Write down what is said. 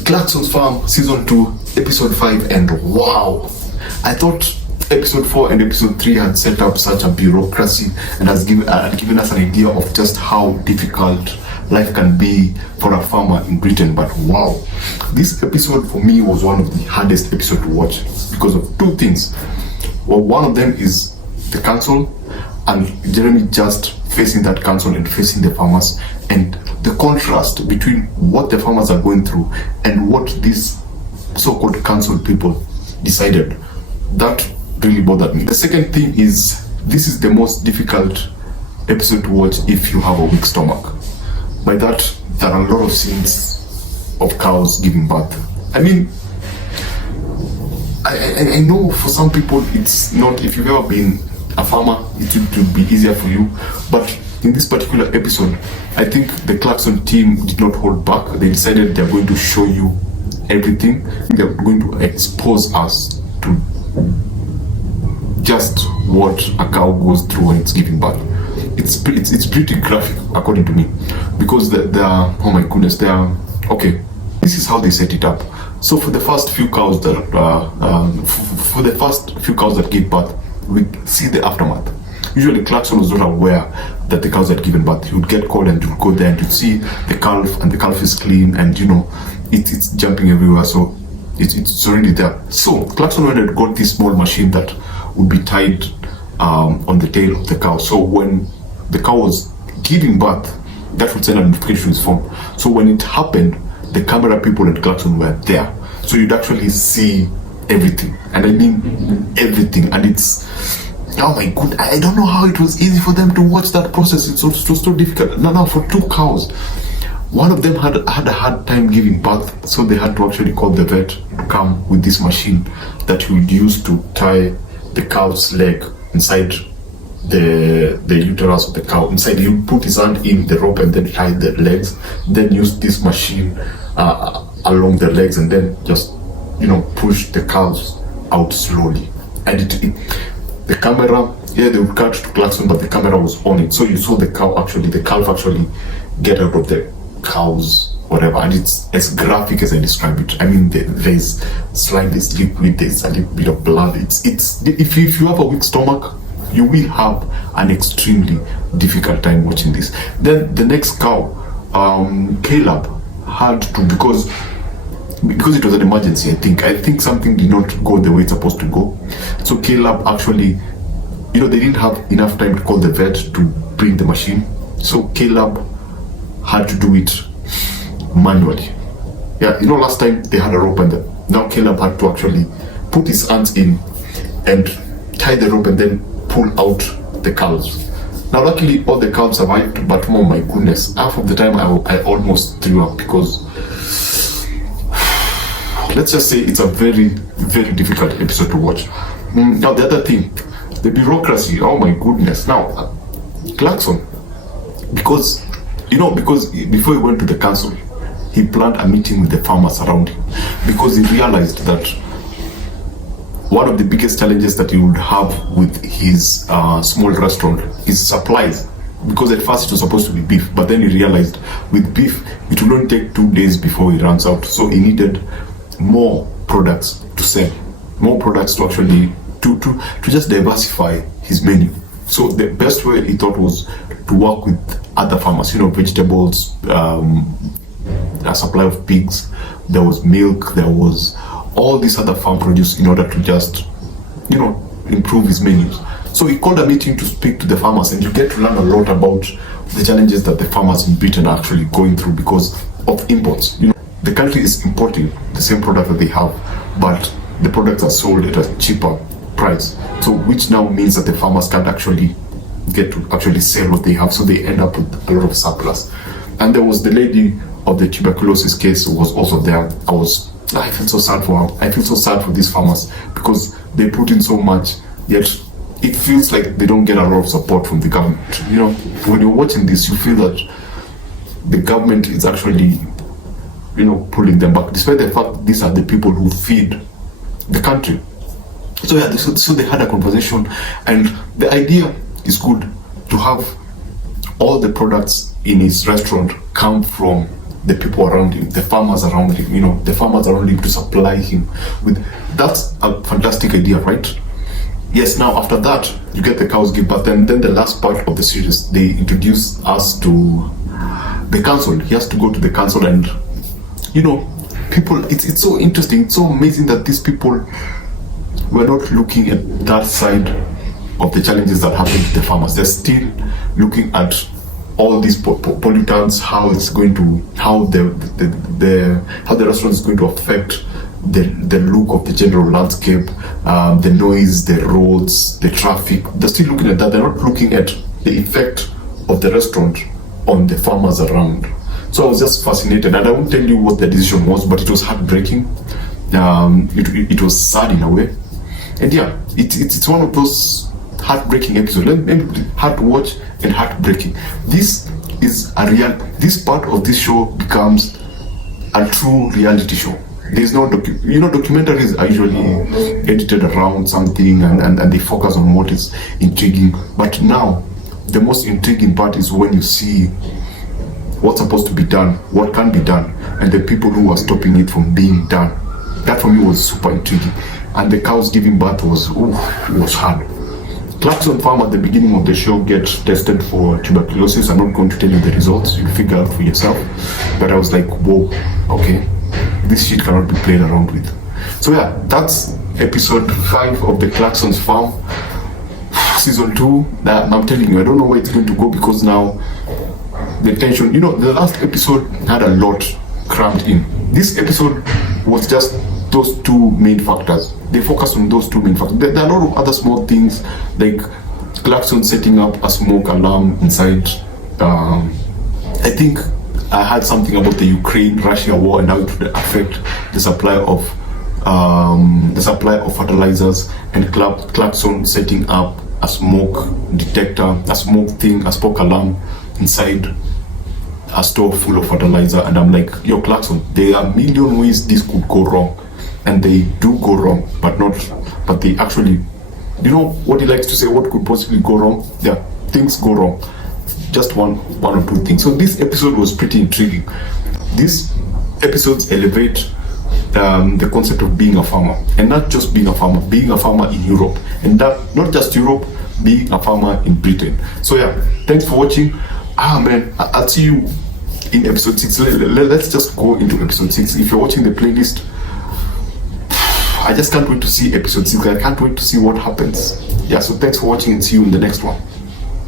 Clarkson Farm Season 2, Episode 5, and wow! I thought Episode 4 and Episode 3 had set up such a bureaucracy and had given us an idea of just how difficult life can be for a farmer in Britain, but wow! This episode for me was one of the hardest episodes to watch because of two things. Well, one of them is the council and Jeremy just facing that council and facing the farmers, and the contrast between what the farmers are going through and what these so-called council people decided. That really bothered me. The second thing is, this is the most difficult episode to watch if you have a weak stomach. By that, there are a lot of scenes of cows giving birth. I mean, I know for some people it's not, if you've ever been a farmer, it would be easier for you, but in this particular episode, I think the Clarkson team did not hold back. They decided they're going to show you everything. They're going to expose us to just what a cow goes through when it's giving birth. It's pretty graphic, according to me, because they are, oh my goodness, they are, okay, this is how they set it up. So for the first few cows that give birth, we see the aftermath. Usually Clarkson was not aware that the cows had given birth. He would get called and he would go there and you'd see the calf, and the calf is clean, and you know, it's jumping everywhere, so it's already there. So Clarkson went and got this small machine that would be tied on the tail of the cow. So when the cow was giving birth, that would send a notification to his phone. So when it happened, the camera people at Clarkson were there. So you'd actually see everything. And I mean everything. And it's, oh my god, I don't know how it was easy for them to watch that process. It was so difficult. Now for two cows, one of them had a hard time giving birth, so they had to actually call the vet to come with this machine that he would use to tie the cow's leg inside the uterus of the cow. Inside, he would put his hand in the rope and then tie the legs, then use this machine along the legs, and then just, you know, push the cows out slowly. And the camera, yeah, they would cut to Clarkson, but the camera was on it, so you saw the calf actually get out of the cow's whatever, and it's as graphic as I describe it. I mean, there's slime, there's liquid, there's a little bit of blood. It's if you have a weak stomach, you will have an extremely difficult time watching this. Then the next cow, Caleb had to, because it was an emergency, I think something did not go the way it's supposed to go. So Caleb actually, you know, they didn't have enough time to call the vet to bring the machine. So Caleb had to do it manually. Yeah, you know, last time they had a rope, and now Caleb had to actually put his hands in and tie the rope and then pull out the cows. Now luckily all the cows survived, but oh my goodness, half of the time I almost threw up, because let's just say it's a very, very difficult episode to watch. Now the other thing, the bureaucracy, oh my goodness. Now Clarkson, because before he went to the council, he planned a meeting with the farmers around him, because he realized that one of the biggest challenges that he would have with his small restaurant is supplies. Because at first it was supposed to be beef, but then he realized with beef it would only take 2 days before he runs out. So he needed more products to sell, more products to actually to just diversify his menu. So the best way he thought was to work with other farmers, you know, vegetables, a supply of pigs, there was milk, there was all this other farm produce, in order to just, you know, improve his menus. So he called a meeting to speak to the farmers, and you get to learn a lot about the challenges that the farmers in Britain are actually going through because of imports. You know, the country is importing the same product that they have, but the products are sold at a cheaper price. So which now means that the farmers can't actually get to actually sell what they have, so they end up with a lot of surplus. And there was the lady of the tuberculosis case who was also there. I feel so sad for her. I feel so sad for these farmers, because they put in so much, yet it feels like they don't get a lot of support from the government. You know, when you're watching this, you feel that the government is actually, you know, pulling them back, despite the fact these are the people who feed the country. So yeah, so they had a conversation, and the idea is good, to have all the products in his restaurant come from the people around him, the farmers around him, the farmers around him to supply him with. That's a fantastic idea, right? Yes, now after that, you get the cows give birth, and then the last part of the series, they introduce us to the council. He has to go to the council, and people, it's so interesting, it's so amazing that these people were not looking at that side of the challenges that happen to the farmers. They're still looking at all these pollutants, how it's going to, how the restaurant is going to affect the look of the general landscape, the noise, the roads, the traffic. They're still looking at that. They're not looking at the effect of the restaurant on the farmers around. So I was just fascinated, and I won't tell you what the decision was, but it was heartbreaking. It was sad in a way, and yeah, it's one of those heartbreaking episodes. Maybe hard to watch and heartbreaking. This part of this show becomes a true reality show. There's no documentaries are usually edited around something and they focus on what is intriguing. But now, the most intriguing part is when you see what's supposed to be done, what can be done, and the people who are stopping it from being done. That for me was super intriguing. And the cows giving birth was hard. Clarkson Farm at the beginning of the show gets tested for tuberculosis. I'm not going to tell you the results, you'll figure out for yourself. But I was like, whoa, okay, this shit cannot be played around with. So yeah, that's episode 5 of the Clarkson Farm, season 2. I'm telling you, I don't know where it's going to go, because now the tension, the last episode had a lot crammed in. This episode was just those two main factors. They focus on those two main factors. There are a lot of other small things, like Clarkson setting up a smoke alarm inside. I think I heard something about the Ukraine-Russia war and how it would affect the supply of fertilizers, and Clarkson setting up a smoke detector, a smoke alarm inside a store full of fertilizer. And I'm like, yo, Clarkson, there are a million ways this could go wrong, and they do go wrong, but they actually, what he likes to say, what could possibly go wrong? Yeah, things go wrong. Just one or two things. So this episode was pretty intriguing. These episodes elevate the concept of being a farmer, and not just being a farmer in Europe, and that not just Europe, being a farmer in Britain. So yeah, thanks for watching. Man, I'll see you in episode 6. Let's just go into episode 6. If you're watching the playlist, I just can't wait to see episode 6. I can't wait to see what happens. Yeah, so thanks for watching, and see you in the next one.